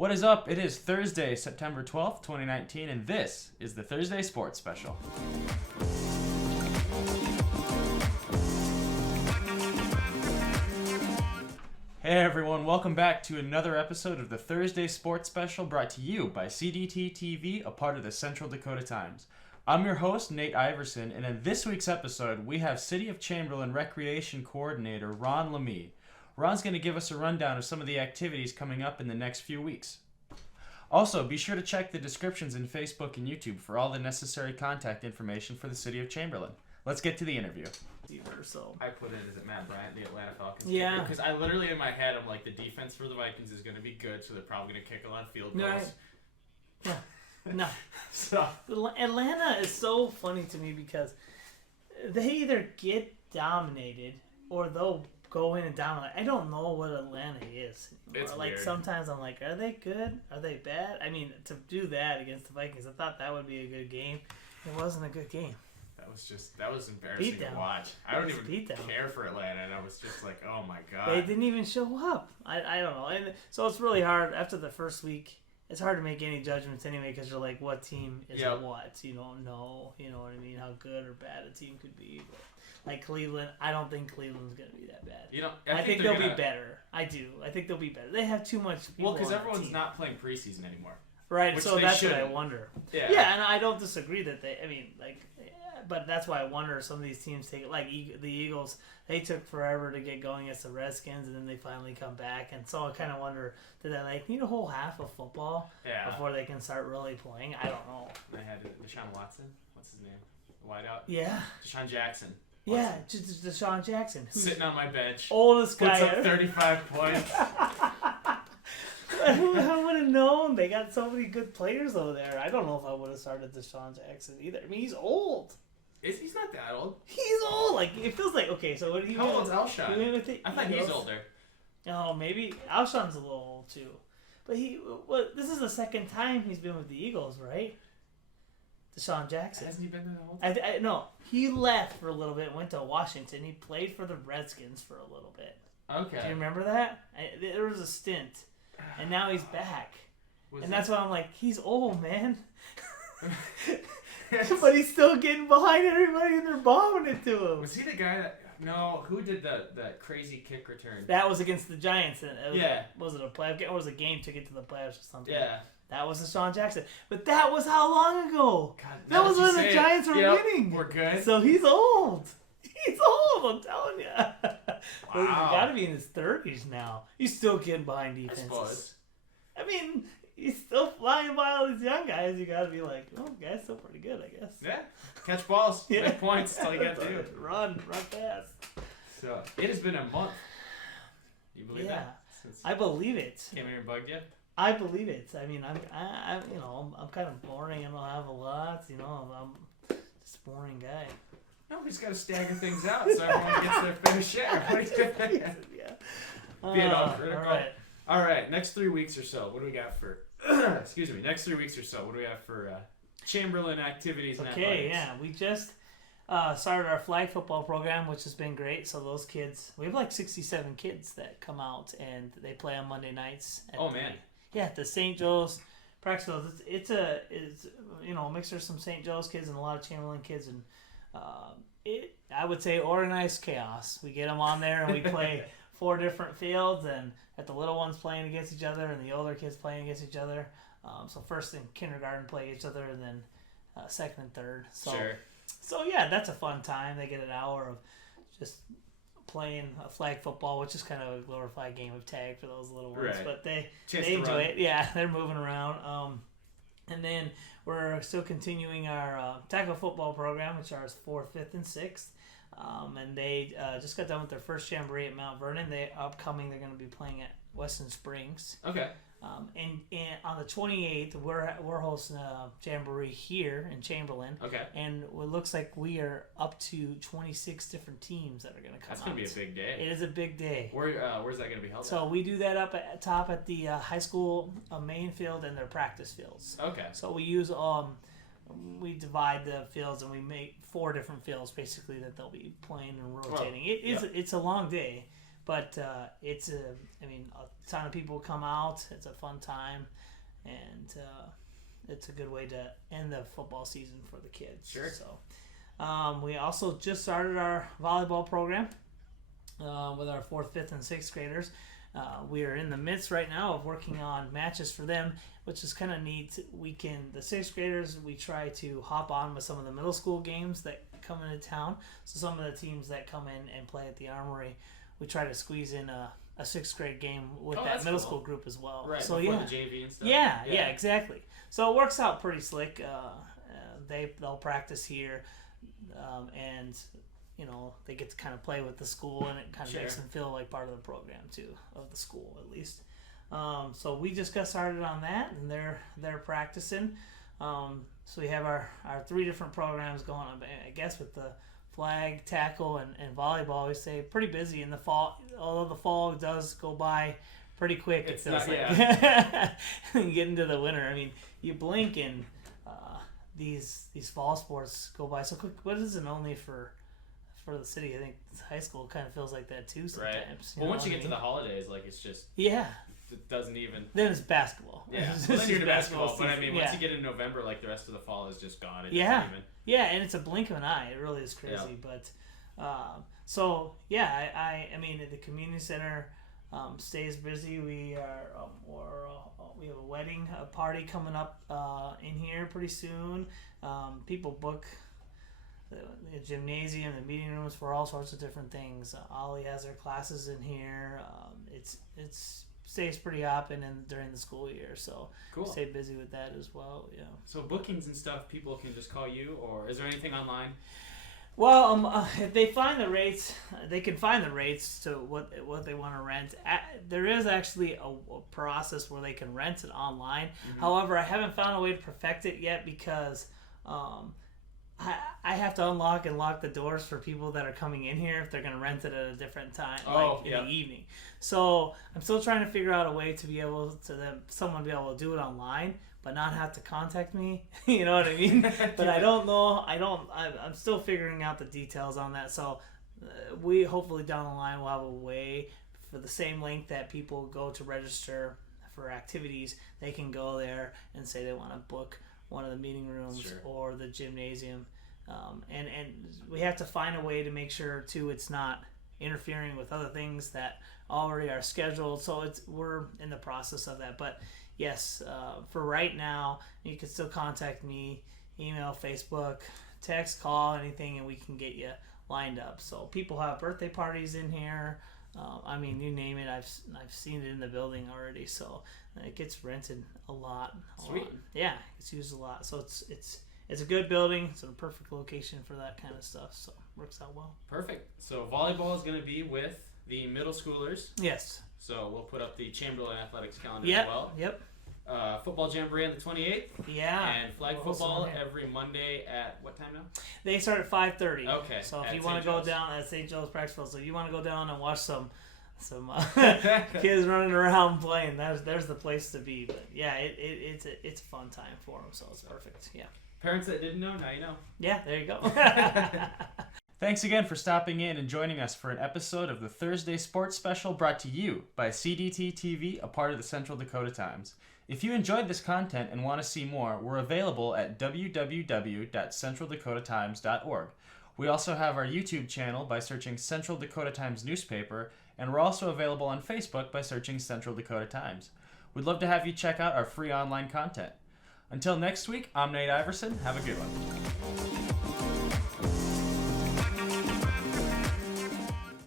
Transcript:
What is up? It is Thursday, September 12th, 2019, and this is the Thursday Sports Special. Hey everyone, welcome back to another episode of the Thursday Sports Special brought to you by CDTTV, a part of the Central Dakota Times. I'm your host, Nate Iverson, and in this week's episode, we have City of Chamberlain Recreation Coordinator Ron LaMie. Ron's going to give us a rundown of some of the activities coming up in the next few weeks. Also, be sure to check the descriptions in Facebook and YouTube for all the necessary contact information for the City of Chamberlain. Let's get to the interview. So I put it as Matt Bryant, the Atlanta Falcons. Yeah. Because I literally, in my head, I'm like, the defense for the Vikings is going to be good, so they're probably going to kick a lot of field goals. No. So Atlanta is so funny to me because they either get dominated or they'll go in and dominate. I don't know what Atlanta is anymore. It's like weird. Sometimes I'm like, are they good? Are they bad? I mean, to do that against the Vikings, I thought that would be a good game. It wasn't a good game. That was embarrassing to watch. I don't even care for Atlanta, and I was just like, oh my god. They didn't even show up. I don't know. And so it's really hard after the first week. It's hard to make any judgments anyway because you're like, what team is what? You don't know. You know what I mean? How good or bad a team could be. But like Cleveland, I don't think Cleveland's going to be that bad. You know, I think they'll be better. I do. I think they'll be better. They have too much people. Well, because everyone's team. not playing preseason anymore. Right, so that's what I wonder. Yeah, and I don't disagree that but that's why I wonder some of these teams take it. Like the Eagles, they took forever to get going against the Redskins, and then they finally come back. And so I kind of wonder, did they need a whole half of football before they can start really playing? I don't know. They had Deshaun Watson. What's his name? Wideout? Yeah. Deshaun Jackson. Yeah, just Deshaun Jackson. Sitting on my bench. Oldest guy. Puts up 35 points. I would have known. They got so many good players over there. I don't know if I would have started Deshaun Jackson either. I mean, he's old. He's not that old. He's old. Like, it feels like, okay, so what do you How old's Alshon? I thought he's older. Oh, maybe. Alshon's a little old, too. But this is the second time he's been with the Eagles, right? Deshaun Jackson. Hasn't he been there the whole time? No, he left for a little bit and went to Washington. He played for the Redskins for a little bit. Okay. Do you remember that? There was a stint. And now he's back. That's why I'm like, he's old, man. But he's still getting behind everybody and they're bombing it to him. Was he the guy that... No, who did that crazy kick return? That was against the Giants. Was it a playoff game? Or was it a game to get to the playoffs or something? Yeah. That was Deshaun Jackson. But that was how long ago? God, that was when the Giants were winning. We're good. So he's old. He's old, I'm telling you. Wow. Well, he's got to be in his 30s now. He's still getting behind defenses. I suppose. I mean, he's still flying by all these young guys. You got to be like, oh, the guy's still pretty good, I guess. Yeah. Catch balls. Make points. That's all you got to do. Run fast. So, it has been a month. You believe that? I believe it. Came here and bugged you? I believe it. I mean, I'm kind of boring. I don't have a lot. I'm just a boring guy. No, we just got to stagger things out so everyone gets their fair share. What do you think? Being all critical. All right, next 3 weeks or so, what do we got for... excuse me, next 3 weeks or so, what do we have for Chamberlain activities and athletics? We just started our flag football program, which has been great. So those kids... We have like 67 kids that come out, and they play on Monday nights. At the St. Joe's practice field. It's a mixture of some St. Joe's kids and a lot of Chamberlain kids, and I would say organized chaos. We get them on there and we play 4 different fields, and at the little ones playing against each other and the older kids playing against each other. So first and kindergarten play each other, and then second and third. So that's a fun time. They get an hour of just playing a flag football, which is kind of a glorified game of tag for those little ones. Right. But they enjoy it. Yeah, they're moving around. And then we're still continuing our tackle football program, which are 4th, 5th, and 6th. And they just got done with their first jamboree at Mount Vernon. They're going to be playing at Weston Springs. Okay. And on the 28th, we're hosting a jamboree here in Chamberlain. Okay. And it looks like we are up to 26 different teams that are going to come That's going to be a big day. It is a big day. Where's that going to be held So we do that up at top at the high school main field and their practice fields. Okay. So we use we divide the fields and we make 4 different fields basically that they'll be playing and rotating. It's a long day. But it's a ton of people come out. It's a fun time, and it's a good way to end the football season for the kids. Sure. So we also just started our volleyball program with our 4th, 5th, and 6th graders. We are in the midst right now of working on matches for them, which is kind of neat. The 6th graders, we try to hop on with some of the middle school games that come into town. So some of the teams that come in and play at the Armory, we try to squeeze in a 6th grade game with that middle school group as well. Right, so before the JV and stuff. Yeah, exactly. So it works out pretty slick. They'll practice here, and they get to kind of play with the school, and it kind of makes them feel like part of the program too, of the school at least. So we just got started on that, and they're practicing. So we have our 3 different programs going on. I guess with the flag, tackle, and volleyball, we stay pretty busy in the fall. Although the fall does go by pretty quick. It's it feels not, you get into the winter. I mean, you blink and these fall sports go by so quick. What is it only for the city? I think high school kind of feels like that too sometimes. Right. Well, once you get to the holidays, like it's just it doesn't even. Then it's basketball. Yeah. Well, then you're to basketball, but I mean, once you get in November, like the rest of the fall is just gone. Yeah, and it's a blink of an eye. It really is crazy. Yeah. But I mean, the community center stays busy. We have a wedding, a party coming up in here pretty soon. People book the gymnasium, the meeting rooms for all sorts of different things. Ollie has their classes in here. It's stays pretty open during the school year, so cool. Stay busy with that as well. Yeah. So bookings and stuff, people can just call you, or is there anything online? Well, if they find the rates, they can find the rates to what they want to rent. There is actually a process where they can rent it online. Mm-hmm. However, I haven't found a way to perfect it yet because I have to unlock and lock the doors for people that are coming in here if they're going to rent it at a different time, in the evening. So I'm still trying to figure out a way to be able to someone be able to do it online, but not have to contact me. You know what I mean? But I don't know. I'm still figuring out the details on that. So we hopefully down the line will have a way for the same link that people go to register for activities. They can go there and say they want to book one of the meeting rooms or the gymnasium, and we have to find a way to make sure too it's not interfering with other things that already are scheduled. So we're in the process of that. But yes, for right now, you can still contact me, email, Facebook, text, call, anything, and we can get you lined up. So people have birthday parties in here. I mean, you name it, I've seen it in the building already. So it gets rented a lot. Sweet. Yeah, it's used a lot. So it's a good building. It's a perfect location for that kind of stuff. So it works out well. Perfect. So volleyball is going to be with the middle schoolers. Yes. So we'll put up the Chamberlain athletics calendar as well. Yep. Football jamboree on the 28th. Yeah. And flag football every Monday at what time now? They start at 5:30. Okay. So if you want to go down at St. Joe's Practice Field, so if you want to go down and watch some kids running around playing, there's the place to be. But yeah, it's a fun time for them, so it's perfect. Yeah. Parents that didn't know, now you know. Yeah, there you go. Thanks again for stopping in and joining us for an episode of the Thursday Sports Special brought to you by CDTTV, a part of the Central Dakota Times. If you enjoyed this content and want to see more, we're available at www.centraldakotaTimes.org. We also have our YouTube channel by searching Central Dakota Times newspaper, and we're also available on Facebook by searching Central Dakota Times. We'd love to have you check out our free online content. Until next week, I'm Nate Iverson. Have a good one.